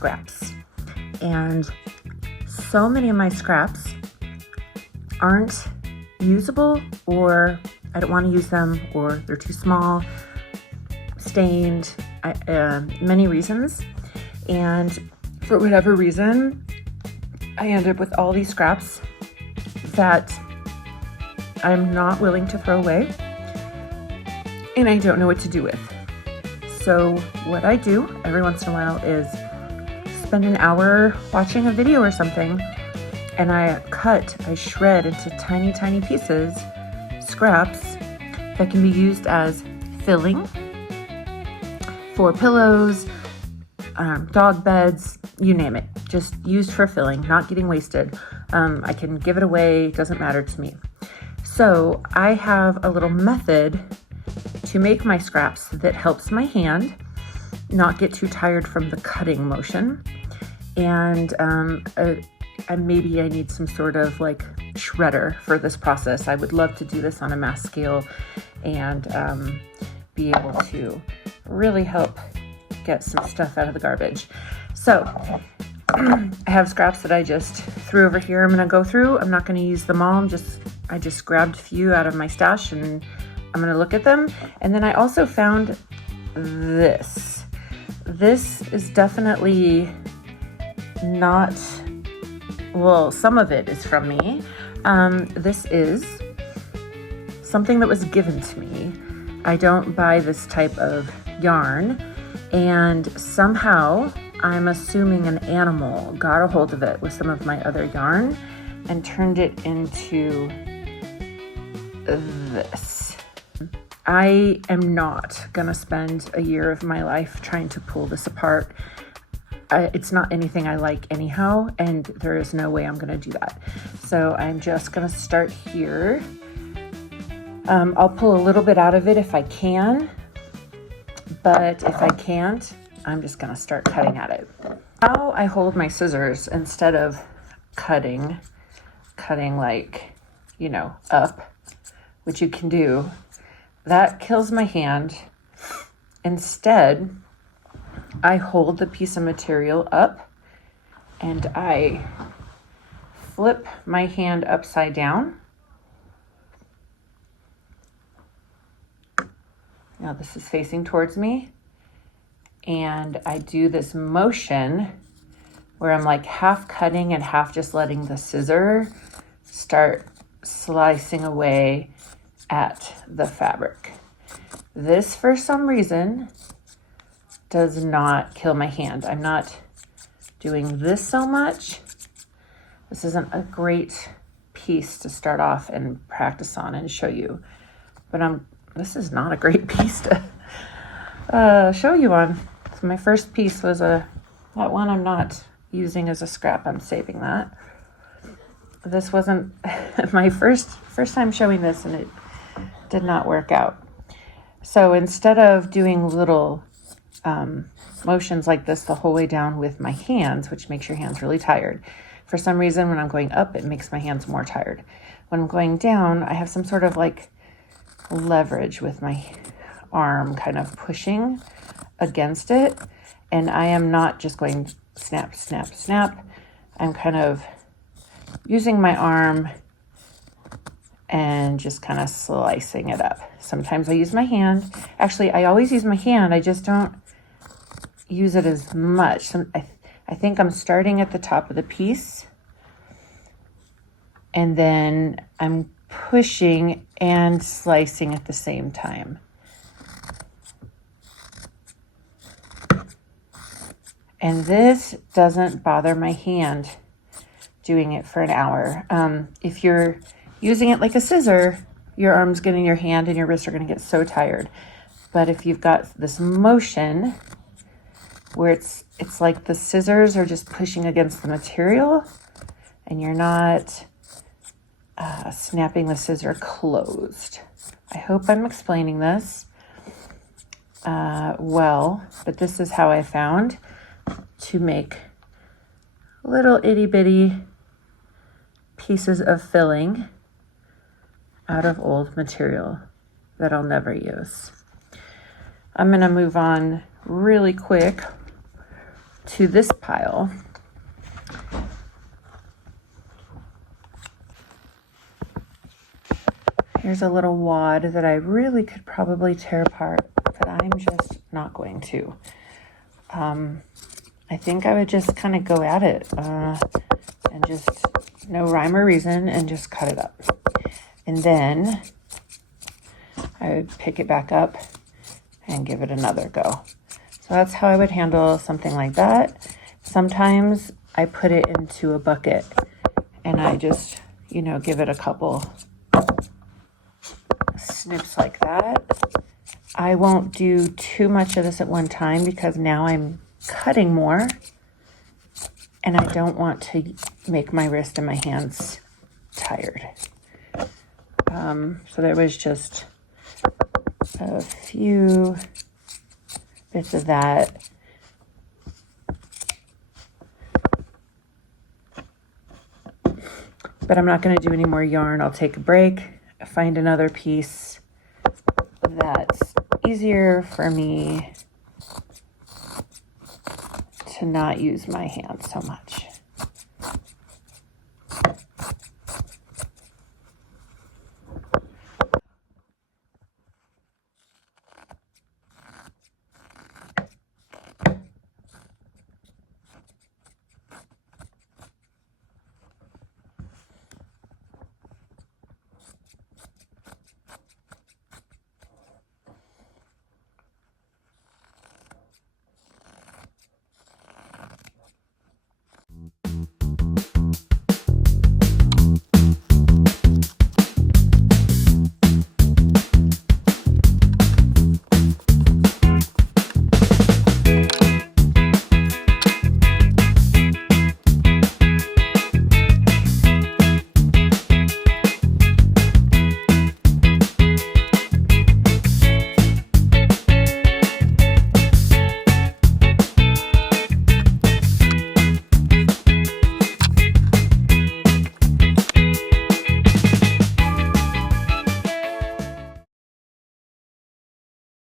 scraps. And so many of my scraps aren't usable, or I don't want to use them, or they're too small, stained, many reasons. And for whatever reason, I end up with all these scraps that I'm not willing to throw away, and I don't know what to do with. So what I do every once in a while is spend an hour watching a video or something, and I shred into tiny, tiny pieces, scraps that can be used as filling for pillows, dog beds, you name it, just used for filling, not getting wasted. I can give it away, it doesn't matter to me. So I have a little method to make my scraps that helps my hand not get too tired from the cutting motion. And maybe I need some sort of like shredder for this process. I would love to do this on a mass scale and be able to really help get some stuff out of the garbage. So I have scraps that I just threw over here. I'm going to go through. I'm not going to use them all. I just grabbed a few out of my stash, and I'm going to look at them. And then I also found this. This is definitely not, well, some of it is from me. This is something that was given to me. I don't buy this type of yarn, and somehow I'm assuming an animal got a hold of it with some of my other yarn and turned it into this. I am not gonna spend a year of my life trying to pull this apart. It's not anything I like anyhow, and there is no way I'm gonna do that. So I'm just gonna start here. I'll pull a little bit out of it if I can, but if I can't, I'm just gonna start cutting at it. Now I hold my scissors instead of cutting like, up, which you can do. That kills my hand. Instead, I hold the piece of material up and I flip my hand upside down. Now this is facing towards me, and I do this motion where I'm like half cutting and half just letting the scissor start slicing away at the fabric. This, for some reason, does not kill my hand. I'm not doing this so much. This isn't a great piece to start off and practice on and show you, but this is not a great piece to show you on. So my first piece was that one I'm not using as a scrap. I'm saving that. This wasn't my first time showing this, and it did not work out. So instead of doing little motions like this the whole way down with my hands, which makes your hands really tired, for some reason when I'm going up, it makes my hands more tired. When I'm going down, I have some sort of like leverage with my arm kind of pushing against it, and I am not just going snap, snap, snap. I'm kind of using my arm and just kind of slicing it up. Sometimes I use my hand. Actually, I always use my hand. I just don't use it as much. I think I'm starting at the top of the piece, and then I'm pushing and slicing at the same time. And this doesn't bother my hand doing it for an hour. If you're using it like a scissor, your arm's getting your hand and your wrists are going to get so tired. But if you've got this motion where it's like the scissors are just pushing against the material and you're not snapping the scissor closed. I hope I'm explaining this well, but this is how I found to make little itty bitty pieces of filling out of old material that I'll never use. I'm going to move on really quick to this pile. Here's a little wad that I really could probably tear apart, but I'm just not going to. I think I would just kind of go at it and just no rhyme or reason and just cut it up. And then I would pick it back up and give it another go. So that's how I would handle something like that. Sometimes I put it into a bucket and I just, you know, give it a couple snips like that. I won't do too much of this at one time because now I'm cutting more and I don't want to make my wrist and my hands tired. So there was just a few bits of that. But I'm not going to do any more yarn. I'll take a break, find another piece that's easier for me to not use my hands so much.